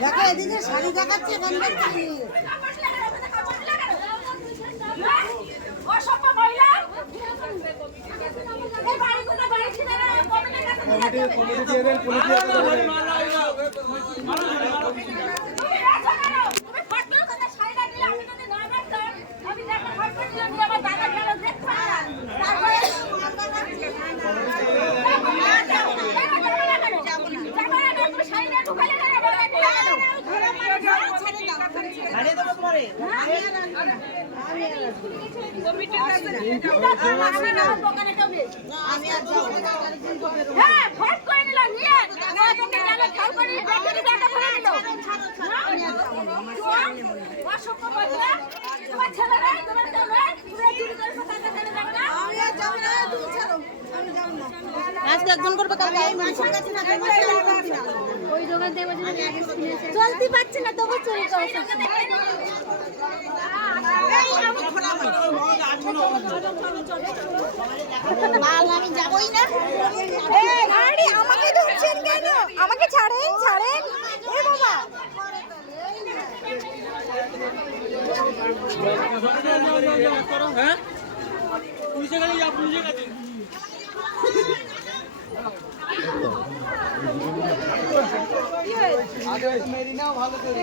দেখো এদিকে শাড়ি দেখাচ্ছে বন্ধ করে নিয়ে গেছে। অসভ্য মহিলা এই বাড়িগুলো বাড়ি ছেড়ে কমিটি কমিটি দিয়ে দেন কমিটি দিয়ে দেন তুমি আছো কেন? তুমি ফটো কথা শাড়িটা দিলে আমি যদি না মারতাম, আমি দেখো ফটো দিলাম যে আমার দাদা গেল দেখতাম। তারপরে যাব না, যাব না, যাব না কেন? যাব না, তুমি শাড়িটা ঢুকালে কেন? বলে দিলে কেন? আমি না, দোকানে কেউ নেই। হ্যাঁ, ফট করে নিল, নিয়ে নয়জনকে গেল, খেয়াল করে দেখে দেখে একটা করে নিল। তোমার অসভ্য মহিলা, তোমার ছেলেরা, তোমার কেউ নেই, তুমি এই চুরি করে কোথায় কোথায় যাবে না? আজকে একজন করবে কালকে এই মাসের কাছে না তোমার ছেলে করতে না। চলতে পারছে না তবু মাল আমি যাবই না। গাড়ি আমাকে ধরছেন কেন? আমাকে ছাড়েন ছাড়েন। এ বাবা। পুলিশের কাছে যা পুলিশের কাছে আগে মেরি নাও ভালো করে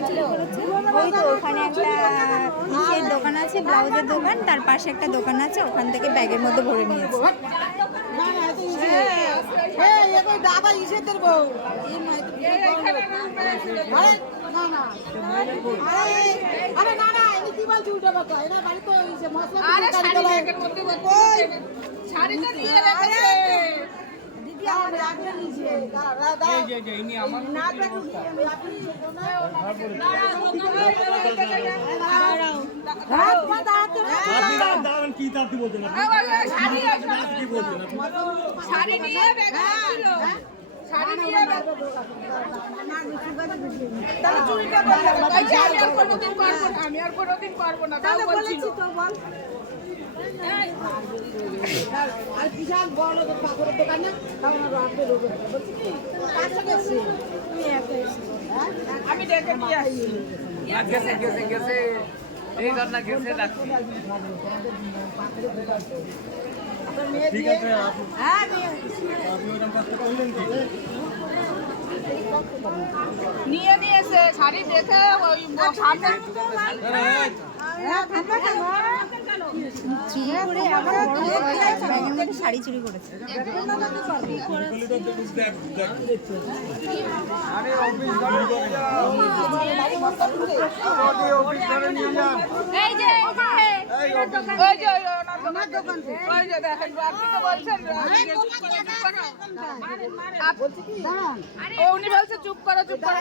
ছিল তো ওখানে একটা ইসের দোকান আছে ব্লাউজের দোকান তার পাশে একটা দোকান আছে ওখান থেকে ব্যাগের মধ্যে ভরে নিয়েছে আরে, শাড়ি ব্যাগের দিদি আমার রাখলে নিচে দাঁড়া দাঁড়া এই যে যে ইনি আমার না দেখো আমি কি বলছেন কি বলছেন আর কোনোদিন করব না তাও বলছি তো বল আর বিশাল বড় তো পাথরের দোকান না তাও আমার রাখবে রোগে বলছি কি? তুমি একা এসেছি আমি ডেকে নিয়ে আসি। গেছে গেছে গেছে। এই ঘটনা গেছে ডাক্তার ঠিক আছে আপনি হ্যাঁ কি? নিয়ে নিয়েছে শাড়ি দেখে ওই সামনে চুরি করে আবার শাড়ি চুরি করেছে। এই যে। উনি বলছে চুপ করো চুপ করো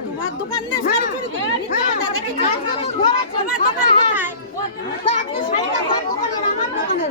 তোমার দোকান নেই শাড়ি চুরি তোমার দোকান কোথায় আমার দোকানের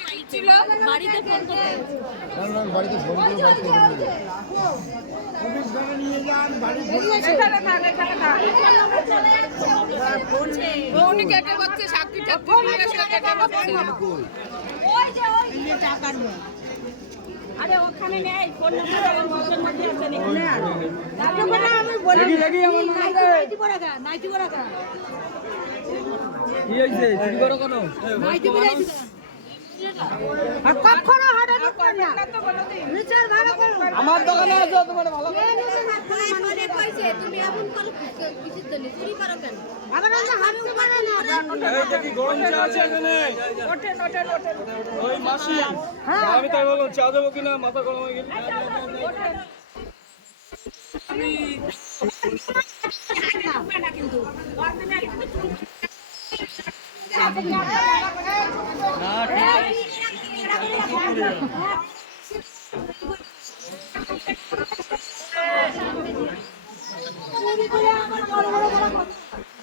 বাড়িতে ফোন করতে বাড়িতে ফোন আরে ওখানে নেই ফোন মধ্যে আছে আমি বলি নাইটি গা নাইটি পরে কি হয়েছে? চুরি করো কেন? নাইটি আর কখনো হাড়ে না। নিচের ভাড়া করো। আমার দোকানে আছে তোমার ভালো তুমি এমন করো কিছু তো চুরি করো কেন? আবার ওই যে পারে না। এই দেখি গরম চা আছে এখানে? ওই মাসি আমি তাই বললাম চা দেবো কিনা? মাথা গরম হয়ে গেছে।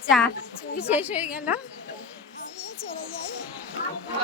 যা চুরি শেষ হয়ে গেল।